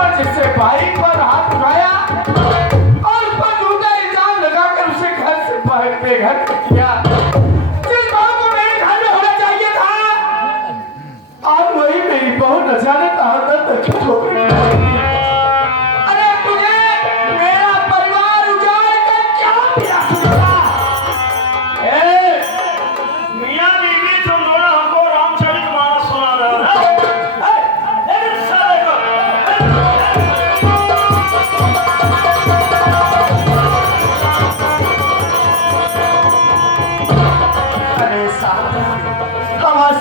पर जिससे भाई पर हाथ उठाया और उस पर झूठा इल्जाम लगाकर उसे घर से बेघर कर दिया। जिस बहू को मेरे घर में होना चाहिए था, आज वही मेरी बहू न जाने कहां तक हो गई। अरे तुझे मेरा परिवार उजाड़ कर क्या मिला? मियां बीवी तुम दोनों हमको रामचरितमानस सुना रहे हो।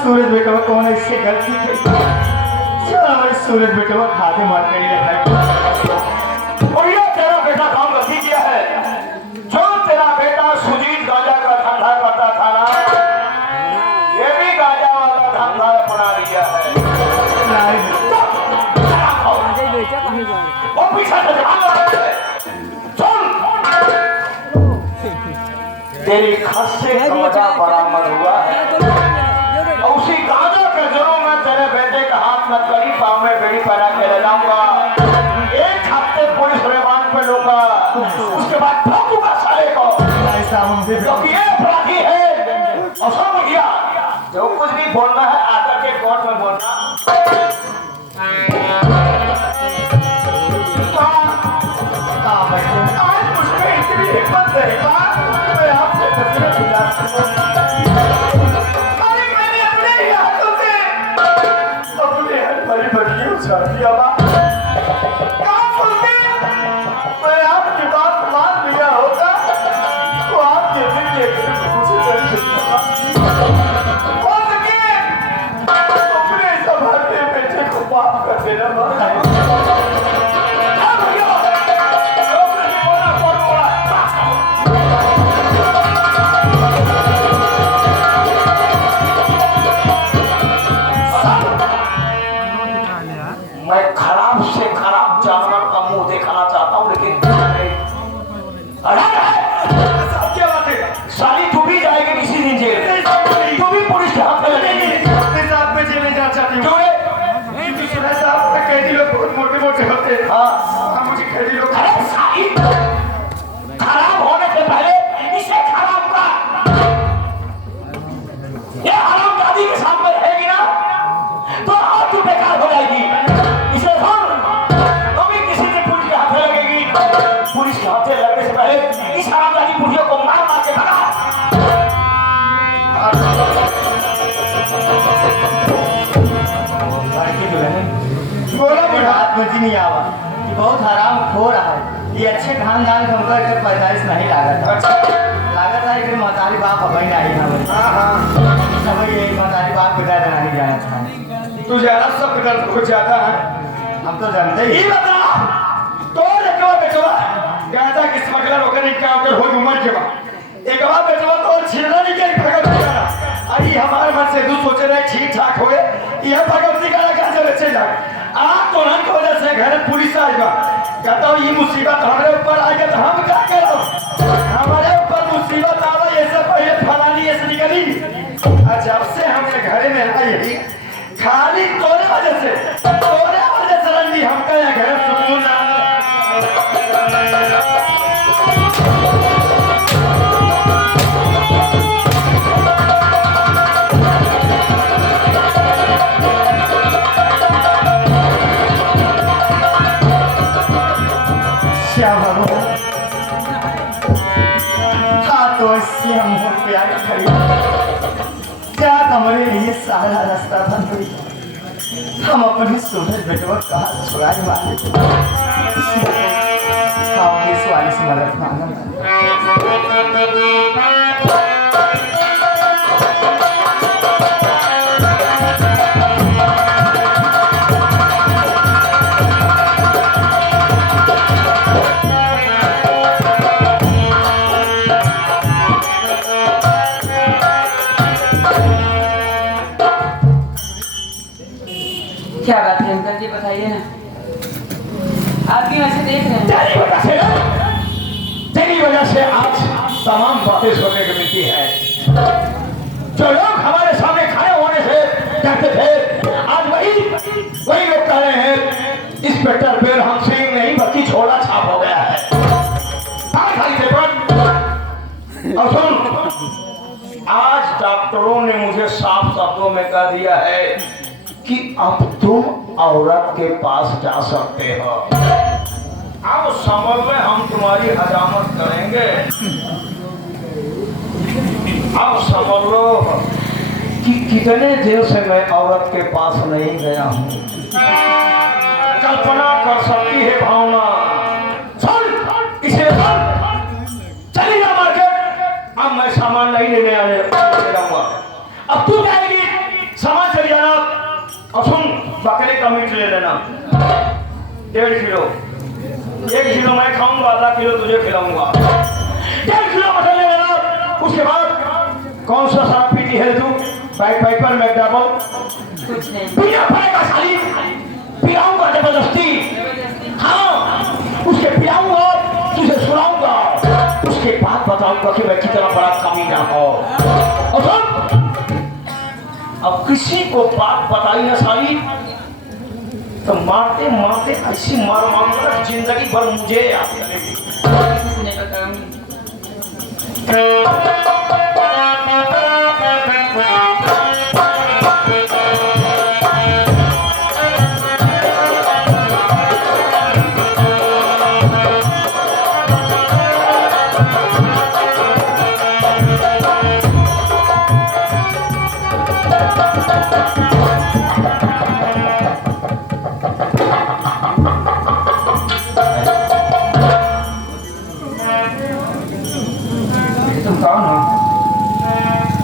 सूरज बेटवा कौन है? इससे गलती थी। चल हमारे सूरज बेटवा खाते मार कर ही रखा। और ये तेरा बेटा काम गलती किया है। जो तेरा बेटा सुजीत गांजा का धंधा करता था ना, ये भी गांजा वाला धंधा अपना लिया है। वो पीछे से ध्यान रखे। सुन, तेरी खस्से का मजा बरामद हुआ है। उसी गांजा के जरूर मैं तेरे बेटे का हाथ मत करी, पाँव में बेड़ी पहना के ले जाऊंगा। एक हफ्ते पुलिस रिमांड पे लूंगा, उसके बाद ठोकूंगा साले को। क्योंकि ये अपराधी है। और सुन मुखिया, जो कुछ भी बोलना है आकर के कोर्ट में बोलना। आज मुझमें इतनी हिम्मत है, मैं आपसे तस्वीरें गुजार दिया। मैं आपकी बात मान लिया होता तो आपके दिल के हो सके अपने संभालते बेटे को माफ कर देना। मैं खराब से खराब जानवर का मुंह देखना चाहता हूँ, लेकिन क्या बात है? साली तू भी जाएगी किसी दिन जेल, तू भी पुलिस के हाथ में लगेगी। अपने साथ में जेल जा चाहती हूँ। क्योंकि सुना साहब में कैदी लोग बहुत मोटे मोटे होते हैं। हाँ, मुझे कैदी लोग खराब होने से पहले इसे खराब कर। ये हराम दादी के सामने रहेगी ना तो और तू बेकार हो जाएगी। इसे सुन, तो भी किसी दिन पुलिस के हाथे लगेगी। पुलिस के हाथे लगने से पहले इस हराम दादी बुढ़ियों को मार मार के भगा। बोला बुढ़ा मुझे नहीं आवा कि बहुत हराम खो रहा है। ये अच्छे खानदान का हमको एक पैदाइश नहीं लागत है कि मतारी बाप अब नहीं हमारे। सब ये मतारी बाप के दर्द नहीं जाना था। तू ज्यादा सब दर्द कुछ ज्यादा है, हम तो जानते ही। बता तो लेके बेचवा गांजा की स्मगलर होकर इनकाउंटर हो उम्र के बाद एक बार बेचवा तो छिड़ना नहीं के भगत बेचारा। अरे हमारे मन से तू सोचे रहे ठीक ठाक होए, यह भगवती का गांजा बेचे जाए। आप तो की वजह से घर पुलिस आएगा, कहता हूँ ये मुसीबत हमारे ऊपर आएगा तो हम क्या करो? हमारे ऊपर मुसीबत आवा ये सब पहले फलानी ऐसे निकली। जब से हमने घर में आई खाली तोरे वजह से रंडी हमका या घर सुकून ना। हम प्यार खड़ी क्या हमारे लिए सारा रास्ता बंद हुई। हम अपने सूरज बेटवा का हाथ छुड़ाने वाले हम इस वाले से मदद मांगना। क्या बात है अंकल जी, बताइए ना। आपकी वजह से देख रहे हैं। तेरी वजह से आज तमाम बातें सुनने को मिलती है। जो लोग हमारे सामने खड़े होने से डरते थे, आज वही लोग कह रहे हैं इंस्पेक्टर झोला छाप हो गया है। खाली पेपर। और सुन, आज डॉक्टरों ने मुझे साफ शब्दों में कह दिया है कि अब तुम औरत के पास जा सकते हो। अब समझ में हम तुम्हारी हजामत करेंगे। अब समझ लो कि कितने देर से मैं औरत के पास नहीं गया हूँ। कल्पना कर सकती है भावना। सुन, इसे सुन, चली जा मार्केट। अब मैं सामान नहीं लेने आने जाऊंगा। अब तू जाएगी, सामान चली जाना। और सुन, बकरे का मीट ले लेना 1.5 किलो। 1 किलो मैं खाऊंगा, आधा किलो तुझे खिलाऊंगा। 1.5 किलो मटन ले लेना। उसके बाद कौन सा शराब पीती है तू? पाइपर में डबल कुछ नहीं पीना पड़ेगा साली। पिलाऊंगा जबरदस्ती। हाँ, उसके पिलाऊंगा, तुझे सुनाऊंगा। उसके बाद बताऊंगा कि मैं कितना बड़ा कमीना हो। और सुन, अब किसी को बात बताई ना साली तो मारते मारते ऐसी मार मारूंगा जिंदगी भर मुझे याद करेगी। किसी नहीं बताऊंगी। तुम कौन हो?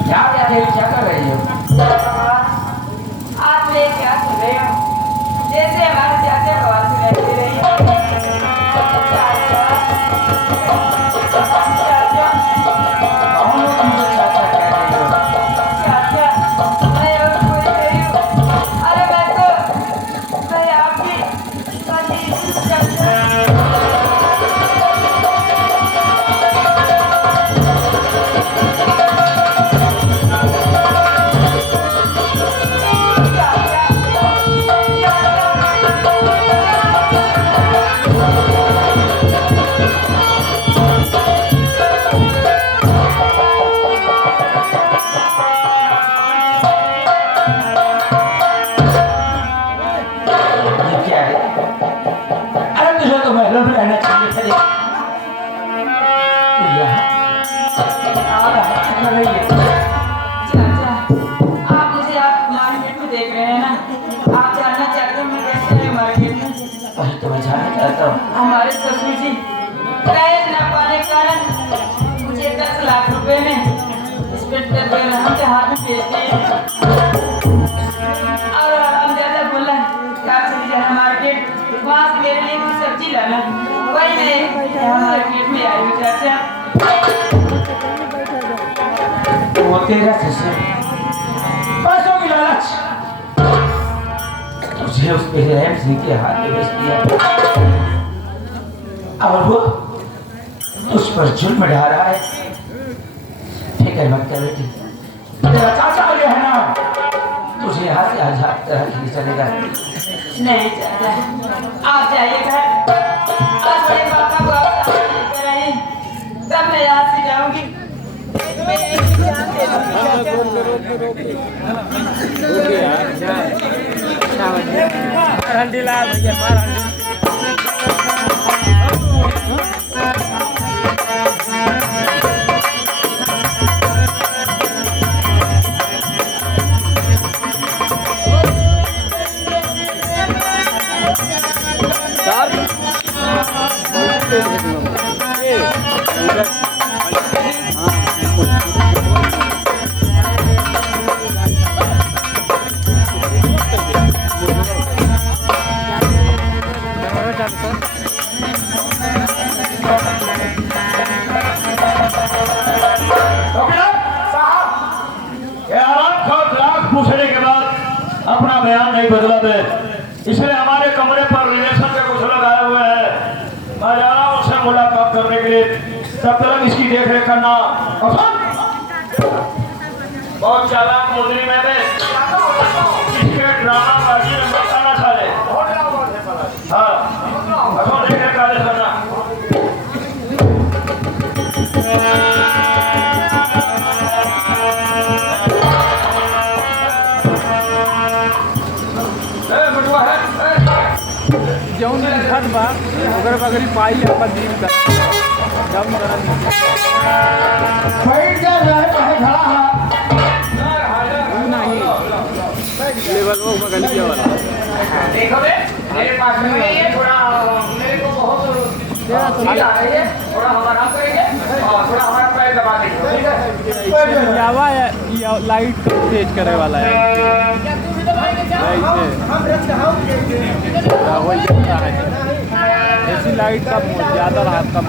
यहाँ क्या थे? क्या कर रही हो? आप ले क्या सुन रहे हो? जैसे हमारे चाचा को आवाज सुनाई दे रही है। चाचा, कौन हो तुम जो चाचा कह रही हो? चाचा, मैं और कोई नहीं हूँ। अरे मैं आपकी पति चाचा। ये क्या है? अरे तुझे तो महलों में रहना चाहिए था। तू यहाँ आ रहा है, क्या कर रही है? चाचा, आप मुझे आप मार्केट में देख रहे हैं ना? आप जानना चाहते हैं मैं कैसे है मार्केट में? वही तो मैं जानना चाहता हूँ। हमारे ससुर जी दहेज न पाने के कारण मुझे 10 लाख रुपए में इंस्पेक्टर बेरहम के हाथ में भेज दिए। और हम ज्यादा बोला कि आप चली जाना मार्केट, वहाँ से मेरे लिए कुछ सब्जी लाना। वही मैं यहाँ मार्केट में आई हूँ चाचा। वो तेरा ससुर पैसों की लालच तुझे उस बेरहम सिंह के हाथ में बेच दिया और वो उस पर जुल्म ढा रहा है। फिक्र मत कर बेटी, तेरा चाचा ये है ना, तुझे यहाँ से आजाद तरह के लिए चलेगा। नहीं चाचा, आप जाइए घर। आज बड़े पापा को आप साथ लेकर आइए, तब मैं यहाँ से जाऊंगी। मैं एक जान दे दूंगी पूछने के बाद अपना बयान नहीं बदला दे, इसलिए हमारे कमरे पर रिलेशन के कुछ लोग आए हुए हैं। मैं जा रहा हूँ उससे मुलाकात करने के लिए, तब तक इसकी देख रेख करना। बहुत चालाक मुद्री में इसके ड्रामा बाजी में बताना चाहे। हाँ, देख रेख छत बा ओकर बगरी पाई अपन दिन का जब करा बैठ जा रहे कहे खड़ा है नहीं लेवल वो गलिया वाला देखो बे मेरे पास में ये थोड़ा मेरे को बहुत थोड़ा हमारा करेंगे और थोड़ा हमारा पैर दबा देंगे ठीक है यावा लाइट तेज करे वाला है ऐसी लाइट का ज्यादा रात का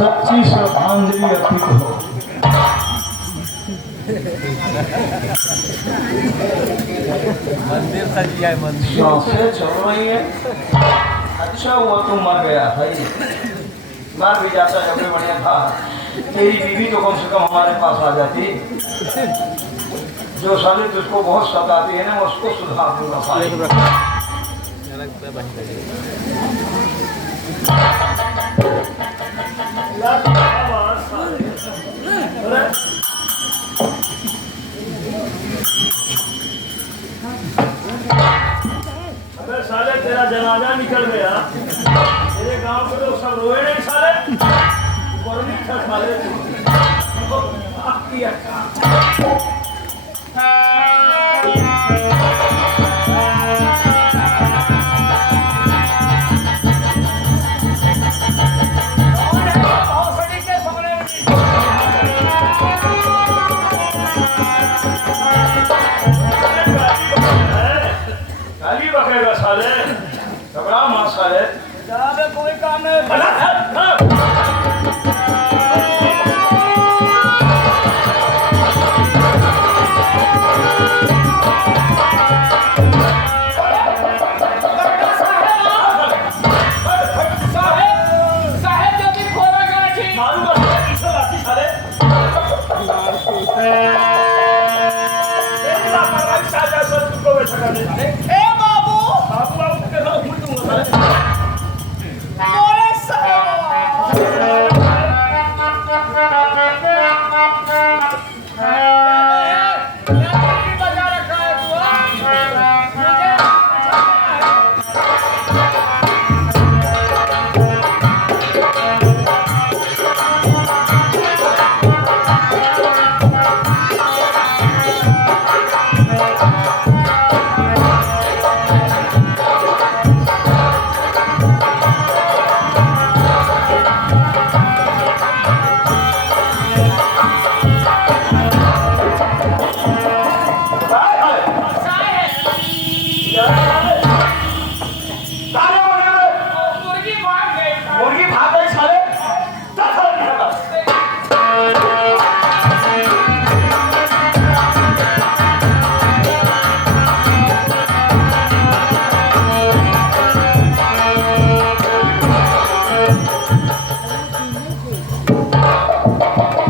सच्ची श्रद्धांजलि अर्पित हो। मंदिर सजिया है मंदिर सांसें चल रही है। अच्छा हुआ तुम मर गया भाई, मर भी जाता जब भी बढ़िया था। तेरी बीवी तो कम से कम हमारे पास आ जाती। जो साले तुझको बहुत सताती है ना, मैं उसको सुधार दूंगा भाई। अगर साले तेरा जनाजा निकल गया, तेरे गांव के लोग सब रोए नहीं साले, बड़ी था साले तू। आपकी अच्छा बकेगा साले, घबरा मत साले। कोई काम नहीं।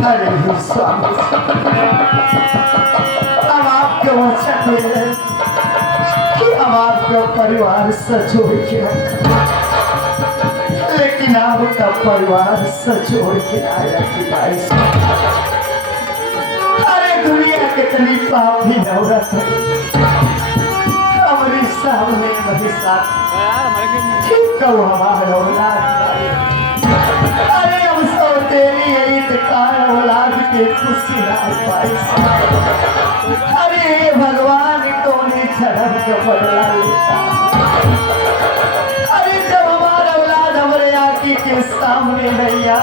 अरे स्वामी, हम आपको वचन दे रहे कि हम आपका परिवार सजोड़ के रखा, लेकिन आपका परिवार सजोड़ के आया कि भाई अरे दुनिया कितनी पापी नौरत है, हमारे सामने मेरे साथ ठीक कहो हमारे औलाद, अरे हम सब तेरी यही दुकान औलाद के खुशी ना पाई। अरे भगवान तो नहीं जन्म का बदला लेता, अरे जब हमारा औलाद हमारे आंखी के सामने नहीं आ,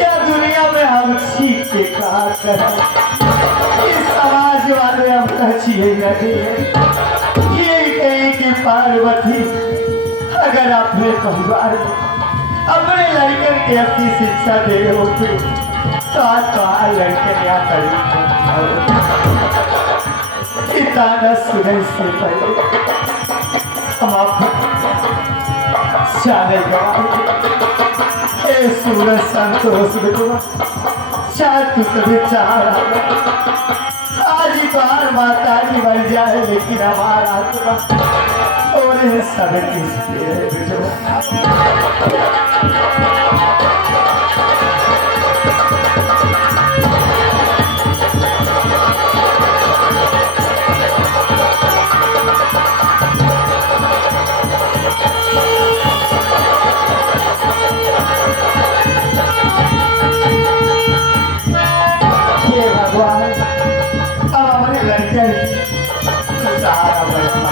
या दुनिया में हम सीख के कहा करें, इस समाज वाले हम चाहिए नहीं ये कहीं की पार्वती अगर अपने परिवार में अपने लड़के की अपनी शिक्षा दे होती तो लड़के या ताना सुने से पहले हम आपको चाले गवाए सूरज संतोष बिटुआ शायद तू कभी चाह रहा आज ही बार माता जी बन जाए, लेकिन हमारा आत्मा और सब किस भगवान अब हमारे लड़के सहारा बनना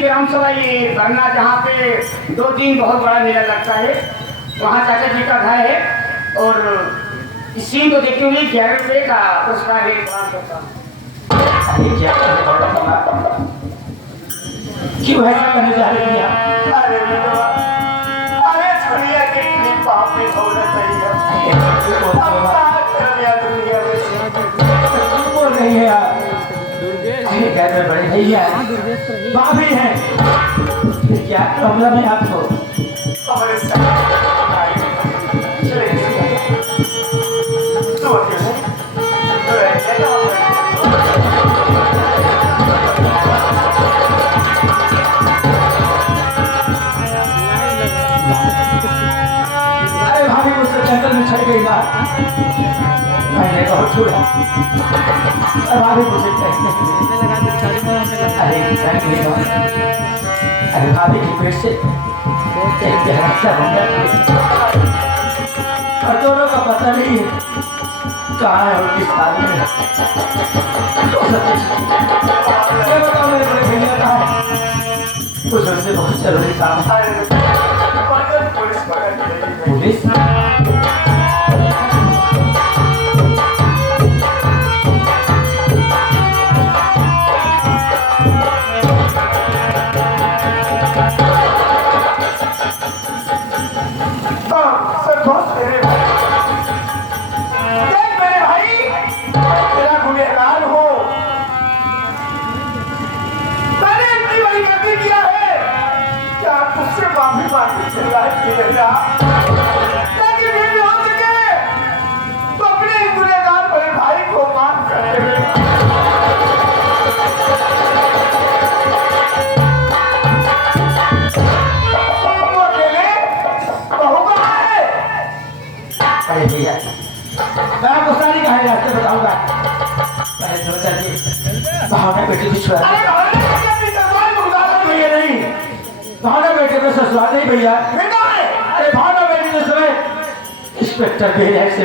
ग्राम सभा ये धरना जहाँ पे 2 दिन बहुत बड़ा मेला लगता है, वहाँ चाचा जी का घर है और इस सीन को देखते हुए 11 रुपये का पुरस्कार है प्रदान करता हूँ। क्यों ऐसा करने जा रही है? अरे विधवा, अरे दुनिया कितनी पापी औरत है, अब क्या करें दुनिया में? बोल रही है यार, घर में बड़े भैया भाभी हैं, क्या प्रॉब्लम है आपको? हमारे साथ अरे भाभी मुझसे जंगल में छड़ गई ना, मैंने बहुत छोड़ा, भाभी मुझे अरे भाभी की पेट से एक गहरा और दोनों का पता नहीं है कहाँ है और किस हाल में। ये बताओ मेरे बड़े भैया कहाँ है? कुछ उनसे बहुत जरूरी काम है। पुलिस भैया मैं आपको सारी कहानी रास्ते बताऊंगा, पहले तो चलिए भावना बेटे को छुड़ा नहीं, भावना बेटे में ससुराल नहीं भैया, अरे भावना बेटे के समय इंस्पेक्टर बेहद से